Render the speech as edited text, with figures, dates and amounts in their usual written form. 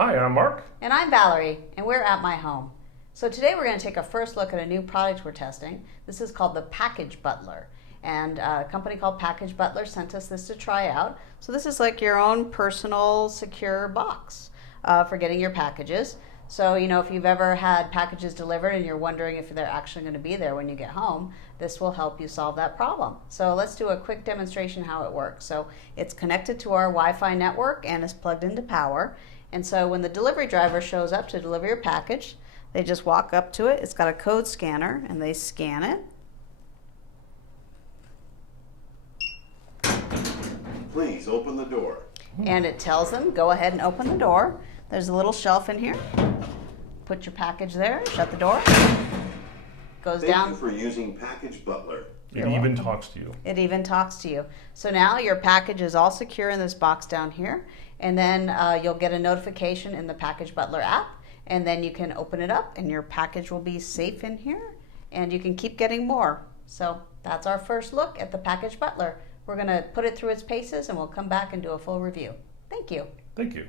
Hi, I'm Mark. And I'm Valerie, and we're at my home. So today we're going to take a first look at a new product we're testing. This is called the Package Butler. And a company called Package Butler sent us this to try out. So this is like your own personal secure box for getting your packages. So, if you've ever had packages delivered and you're wondering if they're actually going to be there when you get home, this will help you solve that problem. So let's do a quick demonstration how it works. So it's connected to our Wi-Fi network and is plugged into power. And so when the delivery driver shows up to deliver your package, they just walk up to it. It's got a code scanner and they scan it. Please open the door. And it tells them, go ahead and open the door. There's a little shelf in here. Put your package there, shut the door. Goes down. Thank you for using Package Butler. It even talks to you. It even talks to you. So now your package is all secure in this box down here. And then you'll get a notification in the Package Butler app. And then you can open it up and your package will be safe in here. And you can keep getting more. So that's our first look at the Package Butler. We're going to put it through its paces and we'll come back and do a full review. Thank you. Thank you.